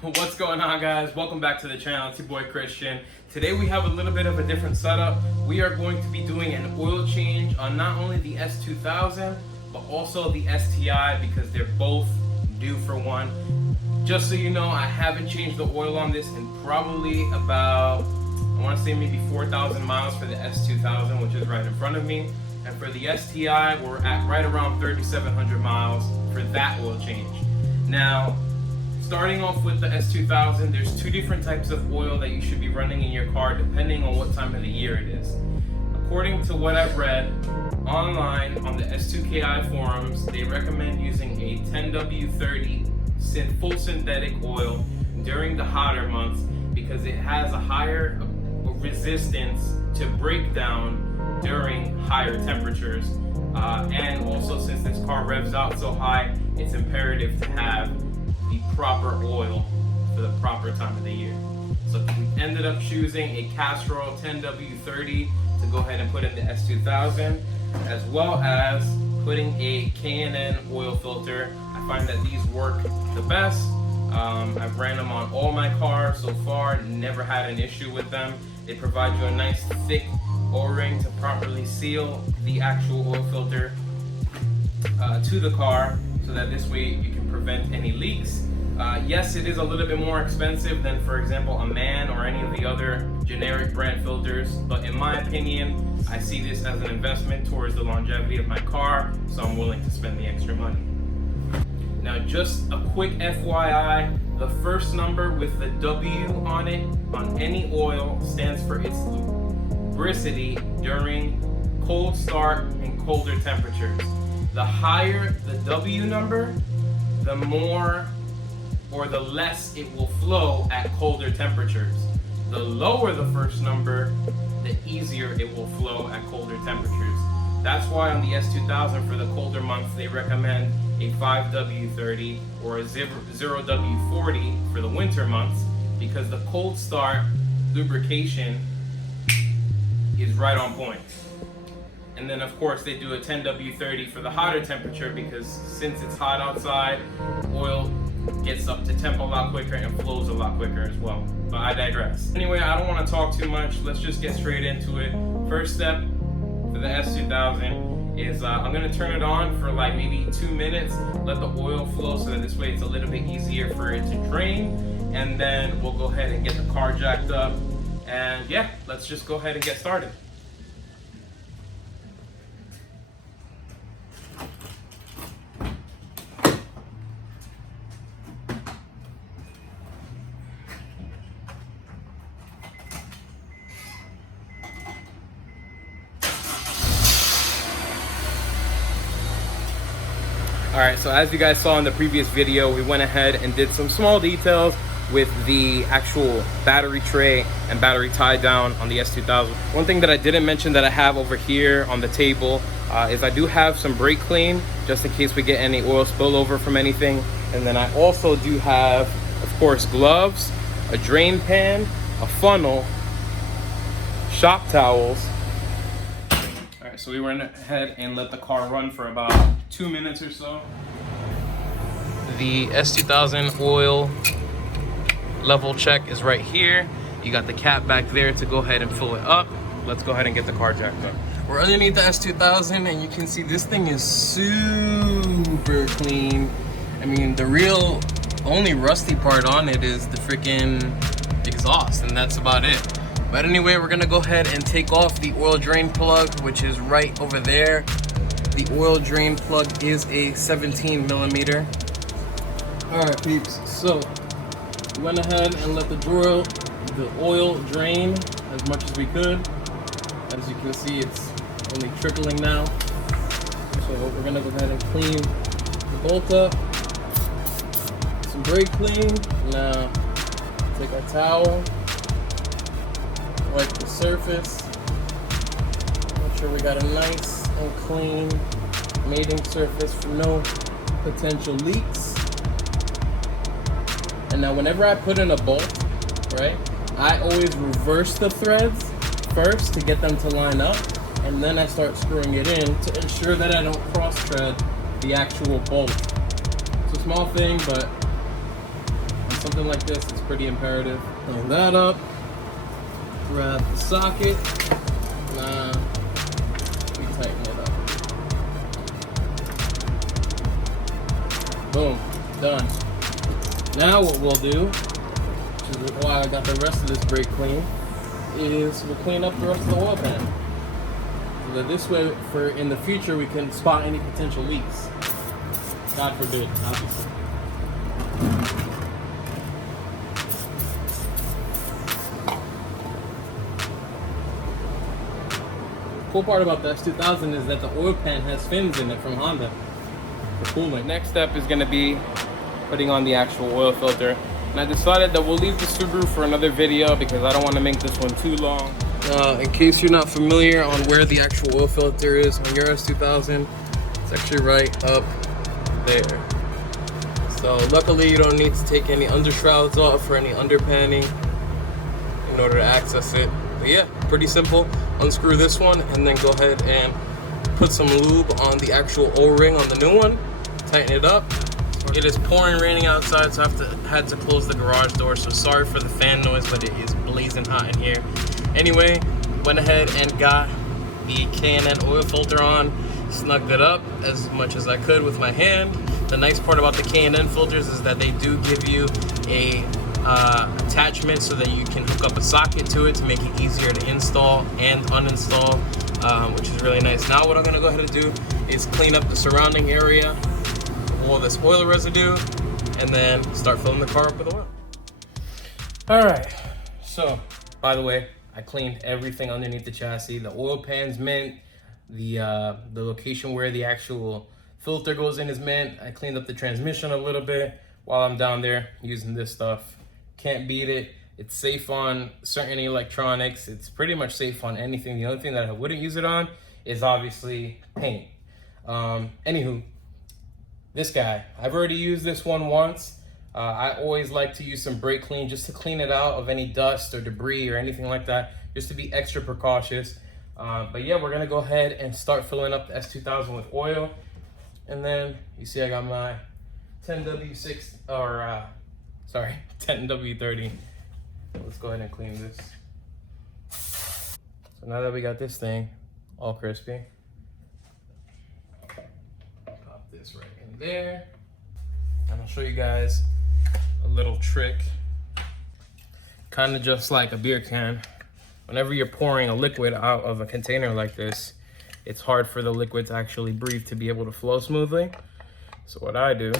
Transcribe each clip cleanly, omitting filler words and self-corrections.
What's going on, guys? Welcome back to the channel. It's your boy Christian. Today we have a little bit of a different setup. We are going to be doing an oil change on not only the S2000 but also the STI because they're both due for one. Just so you know, I haven't changed the oil on this in probably about, I want to say maybe 4,000 miles for the S2000, which is right in front of me. And for the STI, we're at right around 3,700 miles for that oil change. Now, starting off with the S2000, there's two different types of oil that you should be running in your car depending on what time of the year it is. According to what I've read online on the S2KI forums, they recommend using a 10W30 full synthetic oil during the hotter months because it has a higher resistance to break down during higher temperatures. And also, since this car revs out so high, it's imperative to have the proper oil for the proper time of the year. So we ended up choosing a Castrol 10W30 to go ahead and put in the S2000, as well as putting a K&N oil filter. I find that these work the best. I've ran them on all my cars so far, never had an issue with them. They provide you a nice thick O-ring to properly seal the actual oil filter to the car, so that this way you can prevent any leaks. Yes, it is a little bit more expensive than, for example, a MAN or any of the other generic brand filters, but in my opinion, I see this as an investment towards the longevity of my car, so I'm willing to spend the extra money. Now, just a quick FYI, the first number with the W on it on any oil stands for its lubricity during cold start and colder temperatures. The higher the W number, the more or the less it will flow at colder temperatures. The lower the first number, the easier it will flow at colder temperatures. That's why on the S2000 for the colder months, they recommend a 5W30 or a 0W40 for the winter months, because the cold start lubrication is right on point. And then of course they do a 10W30 for the hotter temperature, because since it's hot outside, oil gets up to temp a lot quicker and flows a lot quicker as well. But I digress. Anyway, I don't want to talk too much. Let's just get straight into it. First step for the S2000 is I'm going to turn it on for like maybe 2 minutes, let the oil flow, so that this way it's a little bit easier for it to drain. And then we'll go ahead and get the car jacked up. And yeah, let's just go ahead and get started. Alright, so as you guys saw in the previous video, we went ahead and did some small details with the actual battery tray and battery tie down on the S2000. One thing that I didn't mention that I have over here on the table is I do have some brake clean, just in case we get any oil spillover from anything. And then I also do have, of course, gloves, a drain pan, a funnel, shop towels. Alright, so we went ahead and let the car run for about 2 minutes or so. The S2000 oil level check is right here. You got the cap back there to go ahead and fill it up. Let's go ahead and get the car jacked up. We're underneath the S2000 and you can see this thing is super clean. I mean, the real only rusty part on it is the freaking exhaust, and that's about it. But anyway, we're gonna go ahead and take off the oil drain plug, which is right over there. The oil drain plug is a 17 millimeter. All right, peeps. So we went ahead and let the oil drain as much as we could. As you can see, it's only trickling now. So we're gonna go ahead and clean the bolt up. Some brake clean. Now take our towel, wipe the surface. Make sure we got a nice and clean mating surface for no potential leaks. And now whenever I put in a bolt, right, I always reverse the threads first to get them to line up, and then I start screwing it in to ensure that I don't cross thread the actual bolt. It's a small thing, but something like this, it's pretty imperative. Clean that up. Grab the socket. We tighten it up. Boom. Done. Now what we'll do, which is why I got the rest of this brake clean, is we'll clean up the rest of the oil pan. So that this way, for in the future, we can spot any potential leaks. God forbid, obviously. The cool part about the S2000 is that the oil pan has fins in it from Honda for cooling. Next step is going to be putting on the actual oil filter. And I decided that we'll leave the Subaru for another video because I don't want to make this one too long. In case you're not familiar on where the actual oil filter is on your S2000, it's actually right up there. So luckily you don't need to take any undershrouds off or any underpanning in order to access it. But yeah, pretty simple. Unscrew this one and then go ahead and put some lube on the actual O-ring on the new one. Tighten it up. It is pouring raining outside, so I had to close the garage door. So sorry for the fan noise, but it is blazing hot in here. Anyway, went ahead and got the K&N oil filter on, snugged it up as much as I could with my hand. The nice part about the K&N filters is that they do give you a attachment so that you can hook up a socket to it to make it easier to install and uninstall, which is really nice. Now what I'm gonna go ahead and do is clean up the surrounding area, all this oil residue, and then start filling the car up with oil. All right, so by the way, I cleaned everything underneath the chassis. The oil pan's mint, the location where the actual filter goes in is mint. I cleaned up the transmission a little bit while I'm down there using this stuff. Can't beat it. It's safe on certain electronics. It's pretty much safe on anything. The only thing that I wouldn't use it on is obviously paint. Anywho, this guy, I've already used this one once. I always like to use some brake clean just to clean it out of any dust or debris or anything like that, just to be extra precautious. But yeah, we're gonna go ahead and start filling up the S2000 with oil. And then you see I got my 10W6 or 10W30. Let's go ahead and clean this. So now that we got this thing all crispy, pop this right in there. And I'll show you guys a little trick. Kind of just like a beer can. Whenever you're pouring a liquid out of a container like this, it's hard for the liquid to actually breathe to be able to flow smoothly. So what I do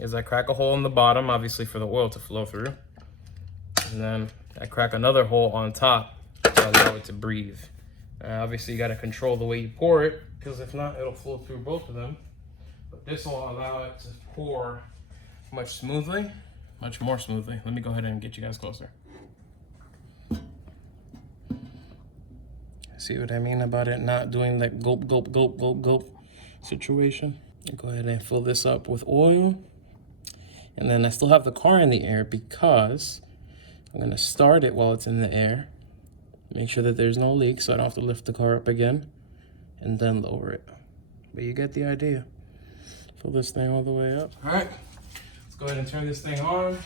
is I crack a hole in the bottom, obviously for the oil to flow through. And then I crack another hole on top to allow it to breathe. Obviously you gotta control the way you pour it, because if not, it'll flow through both of them. But this will allow it to pour much more smoothly. Let me go ahead and get you guys closer. See what I mean about it not doing that gulp, gulp, gulp, gulp, gulp situation? Go ahead and fill this up with oil. And then I still have the car in the air because I'm gonna start it while it's in the air. Make sure that there's no leak so I don't have to lift the car up again and then lower it. But you get the idea. Fill this thing all the way up. All right, let's go ahead and turn this thing on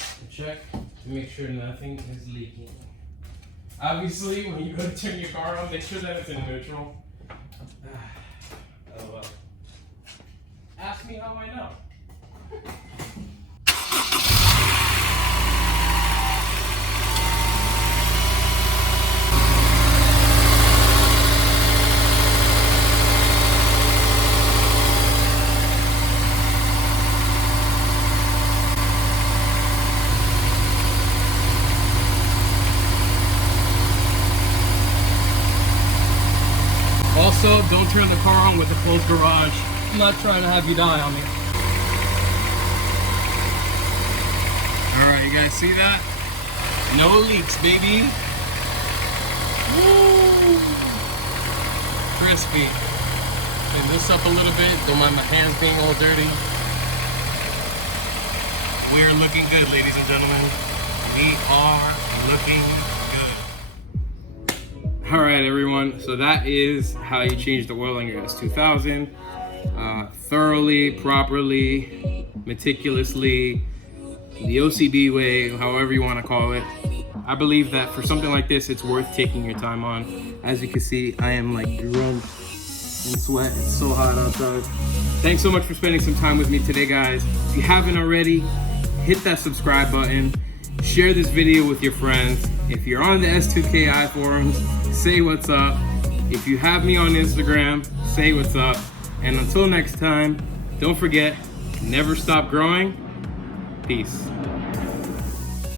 and check to make sure nothing is leaking. Obviously, when you go to turn your car on, make sure that it's in neutral. LOL. Ask me how I know. Also, don't turn the car on with a closed garage. I'm not trying to have you die on me. Alright, you guys see that? No leaks, baby. Woo! Crispy. Clean this up a little bit. Don't mind my hands being all dirty. We are looking good, ladies and gentlemen. We are looking good. Alright, everyone. So that is how you change the oil on your S2000. Thoroughly, properly, meticulously, the OCD way, however you want to call it. I believe that for something like this, it's worth taking your time on. As you can see, I am like drenched in sweat. It's so hot outside. Thanks so much for spending some time with me today, guys. If you haven't already, hit that subscribe button. Share this video with your friends. If you're on the S2KI forums, say what's up. If you have me on Instagram, say what's up. And until next time, don't forget, never stop growing. Peace.